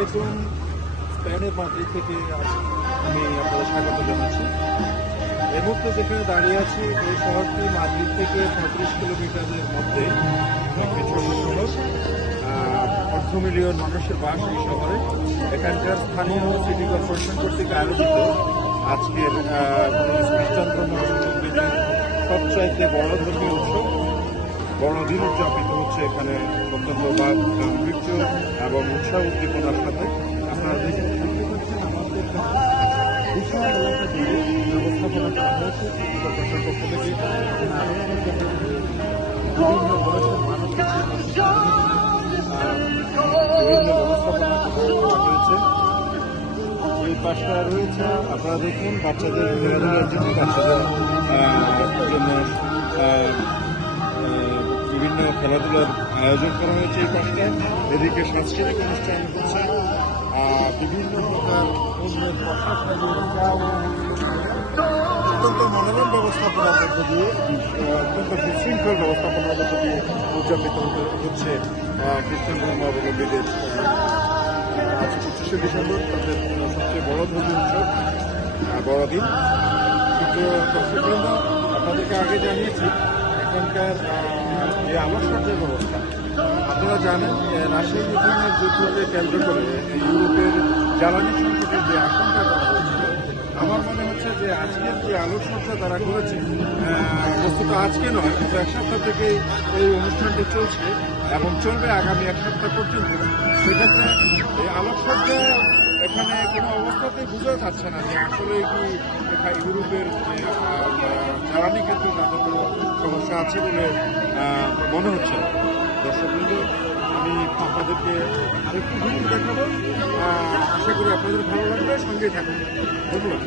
আলাইকুম। স্পেনের মাদ্রিদ থেকে আমি আপনাদের স্বাগত জানাচ্ছি। এই মুহূর্তে যেখানে দাঁড়িয়ে আছি এই শহরটি মাদ্রিদ থেকে 35 কিলোমিটারের মধ্যে একটি ছোট শহর। 500,000,000 মানুষের বাস এই শহরে। এখানকার স্থানীয় সিটি কর্পোরেশন কর্তৃক আয়োজিত আজকের খ্রিস্টান ধর্মাবলম্বীদের সবচাইতে বড় ধর্মীয় উৎসব বড়দিন উদযাপিত হচ্ছে এখানে অত্যন্ত গাম্ভীর্য এবং উৎসাহ উদ্দীপনার সাথে। আপনারা দেখতে পাচ্ছেন আমাদের বিশাল এলাকা জুড়ে ব্যবস্থাপনা করা হয়েছে সিটি কর্পোরেশন পক্ষ থেকে। বিভিন্ন বয়সের মানুষের বিভিন্ন ব্যবস্থাপনা করা হয়েছে। এই পাশটা রয়েছে আপনারা দেখুন বাচ্চাদের খেলাধুলার জন্য, বাচ্চাদের জন্য বিভিন্ন খেলাধুলার আয়োজন করা হয়েছে এই পাশটায়। এদিকে সাংস্কৃতিক অনুষ্ঠান হচ্ছে, বিভিন্ন প্রকার অন্যের পোশাক অত্যন্ত মনোরম ব্যবস্থাপনার মধ্য দিয়ে, অত্যন্ত সুশৃঙ্খল ব্যবস্থাপনার মধ্য দিয়ে উদযাপিত হচ্ছে খ্রিস্টান ধর্মাবলম্বীদের আজ 25শে ডিসেম্বর, তাদের সবচেয়ে বড় ধর্মীয় উৎসব বড়দিন। দর্শকবৃন্দ, আপনাদেরকে আগে জানিয়েছি এখানকার যে আলোকসজ্জার ব্যবস্থা। আপনারা জানেন রাশিয়া ইউক্রেনের যুদ্ধকে কেন্দ্র করে ইউরোপের জ্বালানি সংকটের যে আশঙ্কা করা হয়েছিল, আমার মনে হচ্ছে যে আজকের যে আলোকসজ্জা তারা করেছে, বস্তুত আজকে নয় কিন্তু এক সপ্তাহ থেকে এই অনুষ্ঠানটি চলছে এবং চলবে আগামী এক সপ্তাহ পর্যন্ত। সেক্ষেত্রে এই আলোকসজ্জা এখানে কোনো অবস্থাতেই বোঝা যাচ্ছে না যে আসলে কি ইউরোপের যে জ্বালানি ক্ষেত্রে তাদের কোনো সমস্যা আছে বলে মনে হচ্ছে না। দর্শকবৃন্দ, আমি আপনাদেরকে আরেকটু ভিডিও দেখাবো, আশা করি আপনাদের ভালো লাগবে, সঙ্গেই থাকুন। ধন্যবাদ।